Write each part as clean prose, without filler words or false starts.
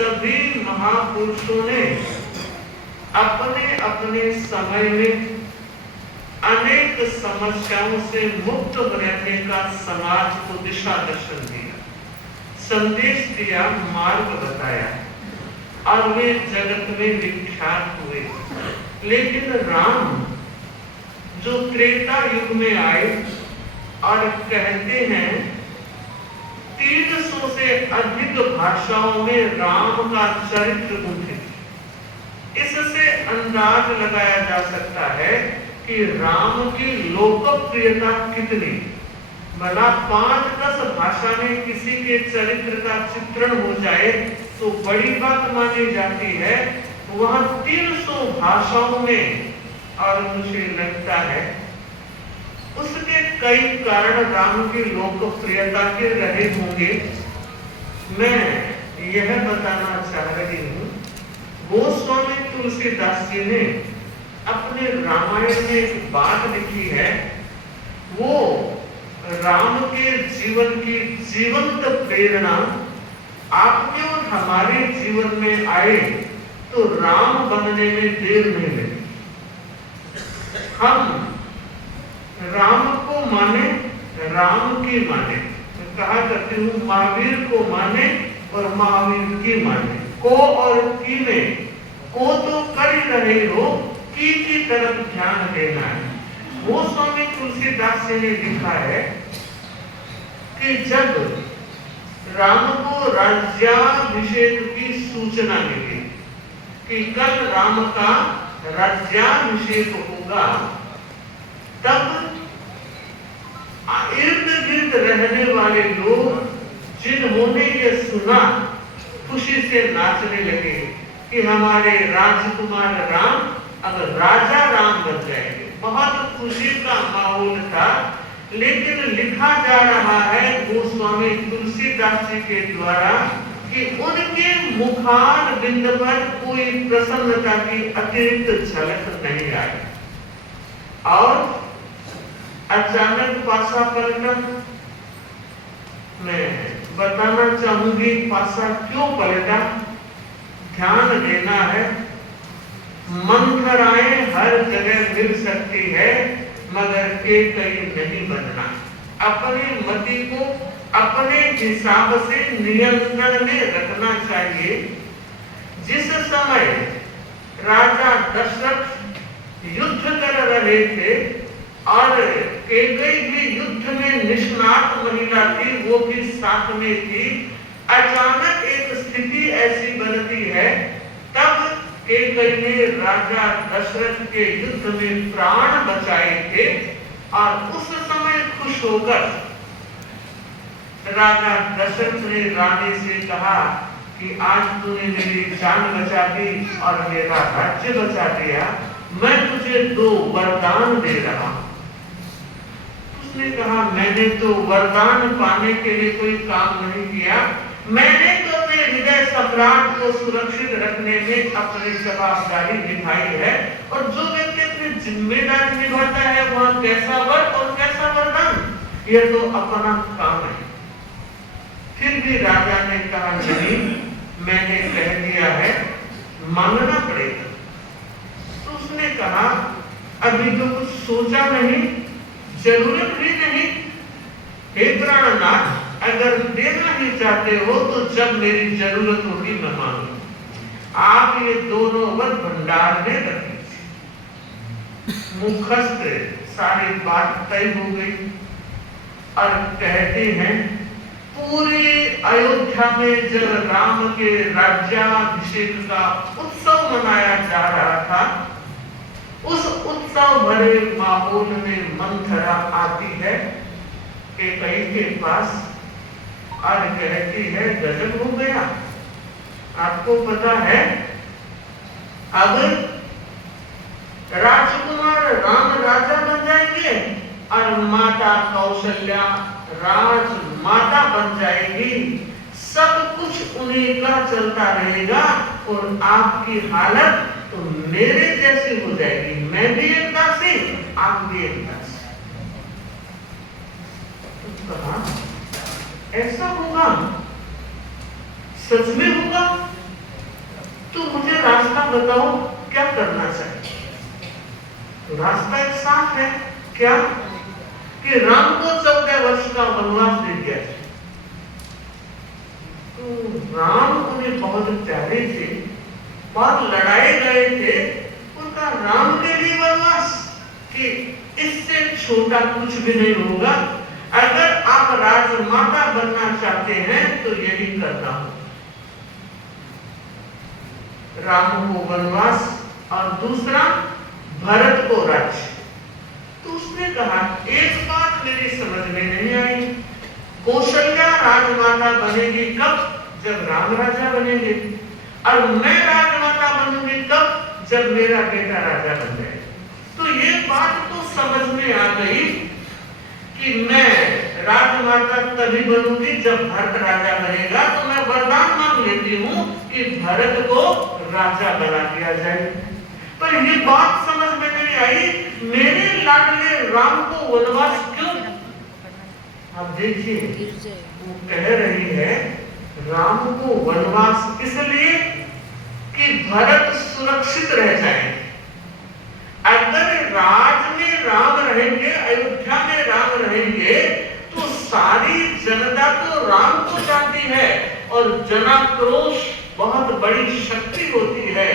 सभी महापुरुषों ने अपने अपने समय में अनेक समस्याओं से मुक्त रहने का समाज को दिशा दर्शन दिया, संदेश दिया, मार्ग बताया और वे जगत में विख्यात हुए। लेकिन राम जो त्रेता युग में आए और कहते हैं 300 से अधिक भाषाओं में राम का चरित्र गुंथित, इससे अंदाज लगाया जा सकता है कि राम की लोकप्रियता कितनी। भला 5-10 भाषा में किसी के चरित्र का चित्रण हो जाए तो बड़ी बात मानी जाती है, वहां 300 भाषाओं में। और मुझे लगता है उसके कई कारण राम की लोकप्रियता के रहे होंगे। मैं यह बताना चाह रही हूँ, गोस्वामी तुलसीदास जी ने अपने रामायण में एक बात लिखी है, वो राम के जीवन की जीवंत प्रेरणा आपके और हमारे जीवन में आए तो राम बनने में देर नहीं लगी। हम राम को माने, राम की माने। मैं कहा करती हूँ महावीर को माने और महावीर की माने। को और की में को तो कर ही रहे हो, की तरफ ध्यान देना है। वो स्वामी तुलसीदास जी ने लिखा है कि जब राम को राज्याभिषेक की सूचना मिली कि कल राम का राज्याभिषेक होगा, तब इर्द गिर्द रहने वाले लोग जिन्होंने ये सुना खुशी से नाचने लगे कि हमारे राजकुमार राम अब राजा राम बन जाएंगे। बहुत खुशी का माहौल था। लेकिन लिखा जा रहा है गोस्वामी तुलसीदास जी के द्वारा कि उनके मुखार बिंद पर कोई प्रसन्नता की अतिरिक्त झलक नहीं आई और अचानक पासा पलटा। मैं बताना चाहूंगी पासा क्यों पलटा, ध्यान देना है। मंथराएं हर जगह मिल सकती है मगर कहीं नहीं बनना। अपनी मति को अपने हिसाब से नियंत्रण में रखना चाहिए। जिस समय राजा दशरथ युद्ध कर रहे थे और कैकेयी भी युद्ध में निष्णात महिला थी, वो भी साथ में थी, अचानक एक स्थिति ऐसी बनती है, तब कैकेयी ने राजा दशरथ के युद्ध में प्राण बचाए थे और उस समय खुश होकर राजा दशरथ ने रानी से कहा कि आज तूने मेरी जान बचा दी और मेरा राज्य बचा दिया, मैं तुझे 2 वरदान दे रहा हूं। उसने कहा मैंने तो वरदान पाने के लिए कोई काम नहीं किया, मैंने तो अपने हृदय सम्राट को सुरक्षित रखने में अपनी जवाबदारी निभाई है। और जो व्यक्ति अपनी जिम्मेदारी निभाता है वह कैसा वर और कैसा वरदान, यह तो अपना काम है। फिर भी राजा ने कहा नहीं, मैंने कह दिया है, मांगना पड़ेगा। तो उसने कहा अभी तो कुछ सोचा नहीं, जरूरत भी नहीं। हे प्राणनाथ, अगर देना ही चाहते हो तो जब मेरी जरूरत होगी मैं मांगूंगा। आप ये दोनों वर भंडार में रख लीजिए। मुखस्त सारी बात तय हो गई और कहते हैं पूरे अयोध्या में जब राम के राज्याभिषेक का उत्सव मनाया जा रहा था, उस उत्सव भरे माहौल में मंथरा आती है कैकेयी के पास और कहती है गजब हो गया, आपको पता है अब राजकुमार राम राजा बन जाएंगे और माता कौशल्या राजमाता बन जाएगी, सब कुछ उन्हीं का चलता रहेगा और आपकी हालत तो मेरे जैसी हो जाएगी। मैं भी एक दासी, आप भी एक दासी। तो कहा ऐसा होगा, सच में होगा? तो मुझे रास्ता बताओ, क्या करना चाहिए? तो रास्ता एक साफ है, क्या कि राम को 14 वर्ष का वनवास दे दिया जाए। तो राम उन्हें बहुत प्यारे थे और लड़ाए गए थे, उनका राम के लिए वनवास कि इससे छोटा कुछ भी नहीं होगा, अगर आप राजमाता बनना चाहते हैं तो यही करना होगा। राम को वनवास और दूसरा भरत को राज्य। तो उसने कहा, एक बात मेरी समझ में नहीं आई, कौशल्या राजमाता बनेगी कब? जब राम राजा बनेंगे, और मैं राजमाता बनूंगी कब? जब मेरा बेटा राजा बन जाए। तो ये बात तो समझ में आ गई कि मैं राजमाता तभी बनूंगी जब भरत राजा बनेगा। तो मैं वरदान मांग लेती हूँ कि भरत को राजा बना दिया जाए। पर ये बात समझ में नहीं आई, मेरे लाडले राम को वनवास क्यों? अब देखिए, वो कह रही है राम को वनवास इसलिए कि भरत सुरक्षित रह जाए। अगर राज में राम रहेंगे, अयोध्या में राम रहेंगे, तो सारी जनता तो राम को जानती है और जनाक्रोश बहुत बड़ी शक्ति होती है।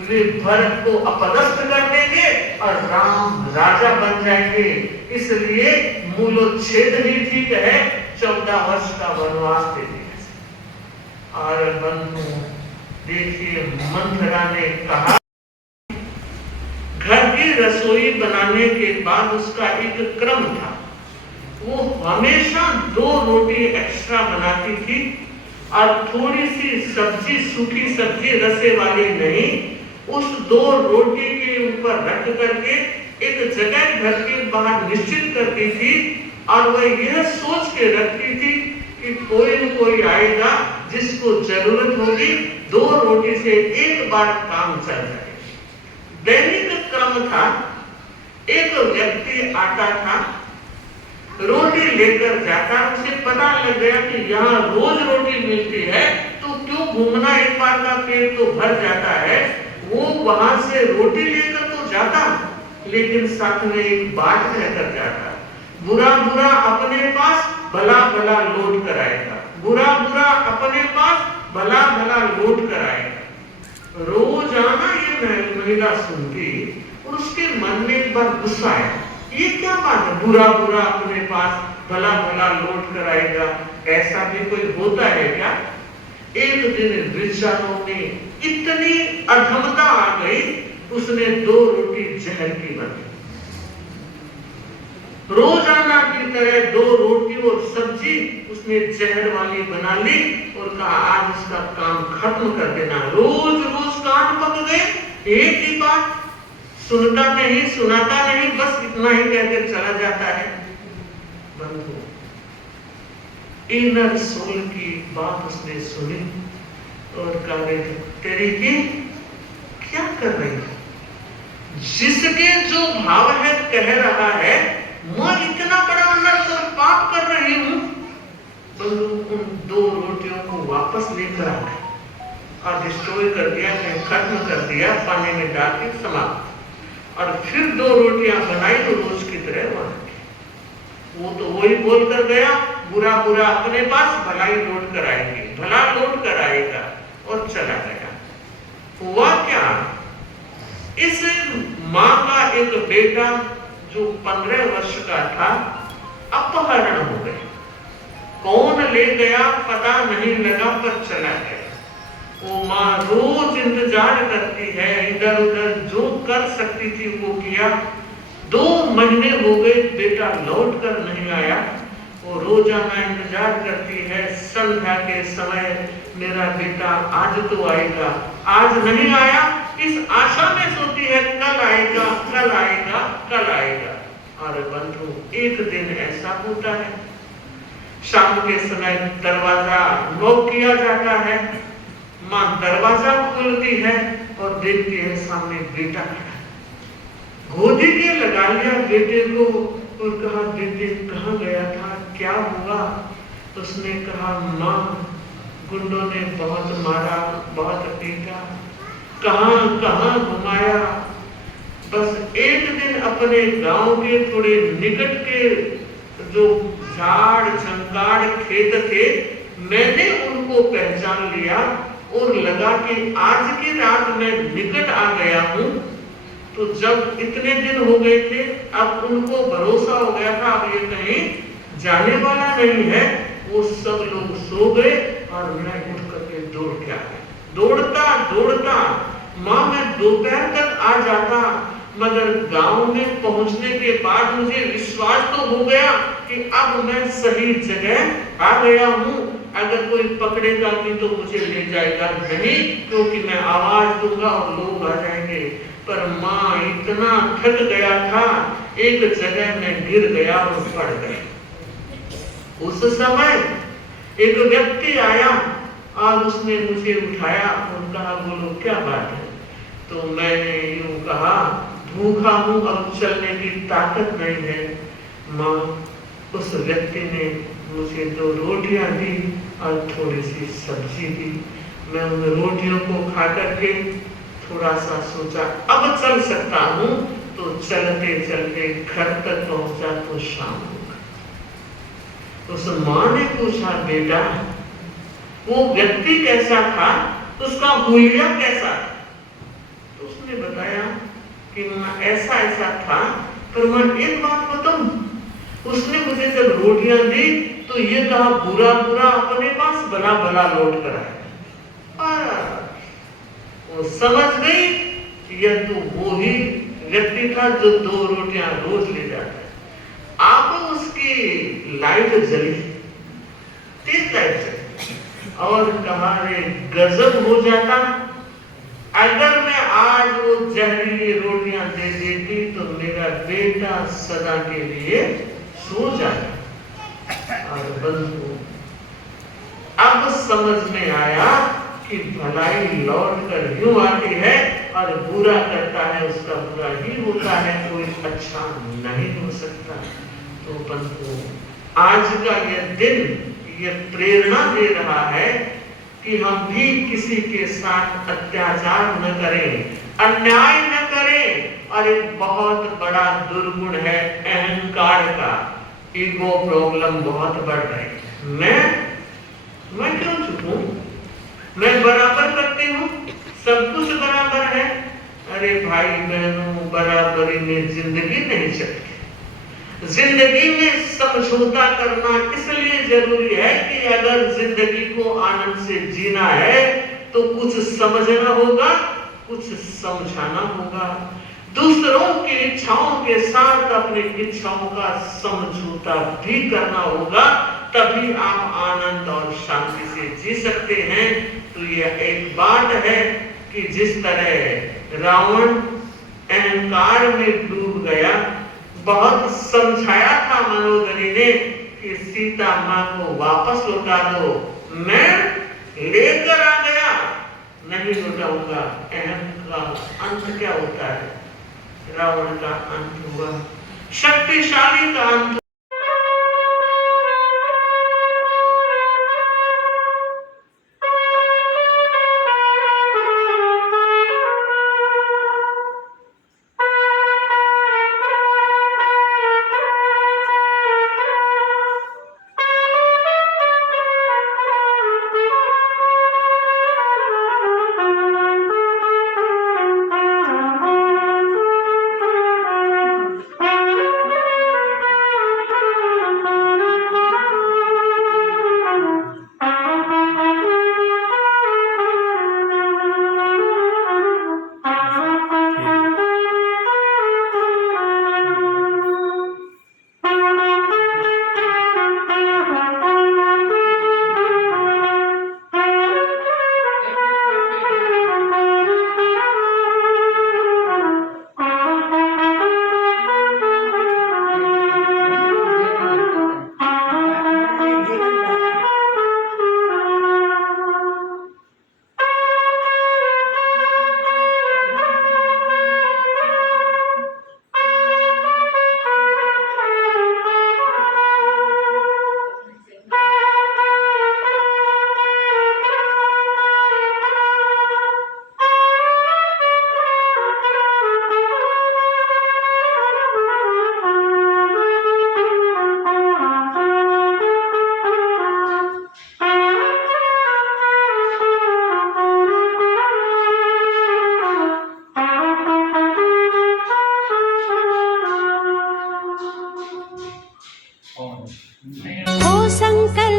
वे भरत को अपदस्थ कर देंगे और राम राजा बन जाएंगे। इसलिए मूलोच्छेद ही ठीक है, 14 वर्ष का वनवास दे दिया। और बंधु देखिए, मंथरा ने कहा, घर की रसोई बनाने के बाद उसका एक क्रम था, वो हमेशा 2 रोटी एक्स्ट्रा बनाती थी और थोड़ी सी सब्जी, सूखी सब्जी रसे वाली नहीं, उस 2 रोटी के ऊपर रख करके एक जगह घर के बाहर निश्चित करती थी और वह यह सोच के रखती थी कि कोई न कोई आएगा जिसको जरूरत होगी, 2 रोटी से एक बार काम चल जाए। दैनिक क्रम था। एक व्यक्ति आता था, रोटी लेकर जाता, उसे पता लग गया कि यहाँ रोज रोटी मिलती है, तो क्यों घूमना, एक बार का पेट तो भर जाता है। वो वहां से रोटी लेकर तो जाता, लेकिन साथ में एक बात लेकर जाता, बुरा बुरा अपने पास, भला भला लौट कर आएगा। बुरा बुरा अपने पास, भला भला लौट कर आएगा। रोजाना ये महिला सुनती और उसके मन में एक बार गुस्सा आया, ये क्या बात है, बुरा बुरा अपने पास, भला भला लौट कर आएगा, ऐसा भी कोई होता है क्या? एक दिन विचारों में इतनी अधमता आ गई, उसने 2 रोटी जहर की बना। रोजाना की तरह 2 रोटी और सब्जी उसने जहर वाली बना ली और कहा, आज इसका काम खत्म कर देना। रोज रोज कान पक गए, एक ही बात, सुनता नहीं, सुनाता नहीं, बस इतना ही कहकर चला जाता है। बंधु, इनर सोल की बात उसने सुनी और कहा, तेरी की क्या कर रही है? जिसके जो भाव है कह रहा है, मैं इतना बड़ा अनर्थ पाप कर रही हूं। तो उन 2 रोटियों को वापस लेकर आ गए और डिस्ट्रॉय कर दिया, खत्म कर दिया, पानी में डाल के समाप्त। और फिर 2 रोटियां बनाई तो रोज की तरह वहां। वो तो वही बोल कर गया, बुरा बुरा अपने पास, भलाई लौट कर आएगी, भला लौट कर आएगा, और चला गया। हुआ क्या? इस माँ का एक बेटा जो 15 वर्ष का था, अपहरण हो गया। कौन ले गया पता नहीं लगा, पर चला गया। वो माँ रोज इंतजार करती है, इधर उधर जो कर सकती थी वो किया। 2 महीने हो गए, बेटा लौट कर नहीं आया। वो रोजाना इंतजार करती है, संध्या के समय मेरा बेटा आज तो आएगा, आज नहीं आया, इस आशा में सोती है कल आएगा, कल आएगा, कल आएगा। और बंधु, एक दिन ऐसा होता है, शाम के समय दरवाजा नॉक किया जाता है। माँ दरवाजा खोलती है और देखती है सामने बेटा खड़ा, गोदी के लगा लिया बेटे को और कहा, बेटे कहाँ गया था, क्या हुआ? उसने कहा, माँ गुंडों ने बहुत मारा, बहुत पीटा, कहां कहां घुमाया। बस एक दिन अपने गांव के थोड़े निकट के जो झाड़ झंकाड़ खेत थे, मैंने उनको पहचान लिया और लगा कि आज की रात मैं निकट आ गया हूं। तो जब इतने दिन हो गए थे, अब उनको भरोसा हो गया था अब ये कहीं जाने वाला नहीं है। वो सब लोग सो गए और मैं उठ करके दौड़ के आ गया। दौड़ता दौड़ता मां मैं दोपहर तक आ जाता, मगर गांव में पहुंचने के बाद मुझे विश्वास तो हो गया कि अब मैं सही जगह आ गया हूं। अगर कोई पकड़ेगा भी तो मुझे ले जाएगा नहीं, क्योंकि मैं आवाज दूंगा और लोग आ जाएंगे। पर मां इतना थक गया था, एक जगह में गिर गया और पड़ गया। उस समय एक व्यक्ति आया और उसने मुझे उठाया और कहा बोलो क्या बात है। तो मैंने यूं कहा भूखा हूं, अब चलने की ताकत नहीं है। मां उस व्यक्ति ने मुझे 2 रोटियां दी और थोड़ी सी सब्जी दी। मैं उन रोटियों को खा करके थोड़ा सा सोचा अब चल सकता हूं। तो चलते चलते घर तक पहुंचा तो शाम हो गई। उस मां ने पूछा बेटा वो व्यक्ति कैसा था, उसका हुलिया कैसा था। तो उसने बताया कि मां ऐसा ऐसा था। पर मां एक बात बताऊं, उसने मुझे जब रोटियां दी तो ये कहा बुरा बुरा अपने पास भला भला लौट कर आया। वो समझ गई कि यह तो वो ही व्यक्ति था जो 2 रोटियां रोज ले जाता है। अब उसकी लाइट जली, तेज लाइट जली और कहा रे गजब हो जाता अगर मैं आज वो जहरीली रोटियां दे देती तो मेरा बेटा सदा के लिए सो जाता। और बंधु अब समझ में आया कि भलाई लौट कर यूं आती है और बुरा करता है उसका बुरा ही होता है, कोई अच्छा नहीं हो सकता। तो बंधु आज का यह दिन ये प्रेरणा दे रहा है कि हम भी किसी के साथ अत्याचार न करें, अन्याय न करें। और एक बहुत बड़ा दुर्गुण है अहंकार का, ईगो प्रॉब्लम बहुत बढ़ रही है। मैं क्यों झुकूं, मैं बराबर करती हूँ, सब कुछ बराबर है। अरे भाई बहनों बराबरी में जिंदगी नहीं चलती। जिंदगी में समझौता करना इसलिए जरूरी है कि अगर जिंदगी को आनंद से जीना है तो कुछ समझना होगा, कुछ समझाना होगा। दूसरों की इच्छाओं के साथ अपनी इच्छाओं का समझौता भी करना होगा, तभी आप आनंद और शांति से जी सकते हैं। तो यह एक बात है कि जिस तरह रावण अहंकार में डूब गया, बहुत समझाया था मनोदरी ने कि सीता मां को वापस लौटा दो, मैं लेकर आ गया, नहीं लौटाऊंगा। अहम का अंत क्या होता है, रावण का अंत हुआ, शक्तिशाली का अंत।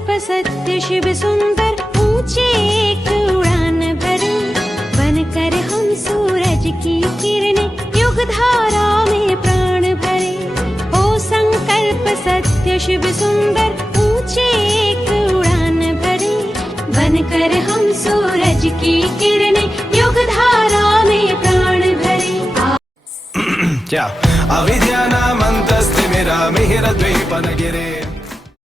संकल्प सत्य शिव सुंदर ऊंचे एक उड़ान भरे, बनकर हम सूरज की किरणें युग धारा में प्राण भरे। ओ संकल्प सत्य शिव सुंदर ऊंचे एक उड़ान भरे, बनकर हम सूरज की किरणें युग धारा में प्राण भरे। क्या अविद्यानामन्तस्तिमिरमिहिरद्वीपनगिरे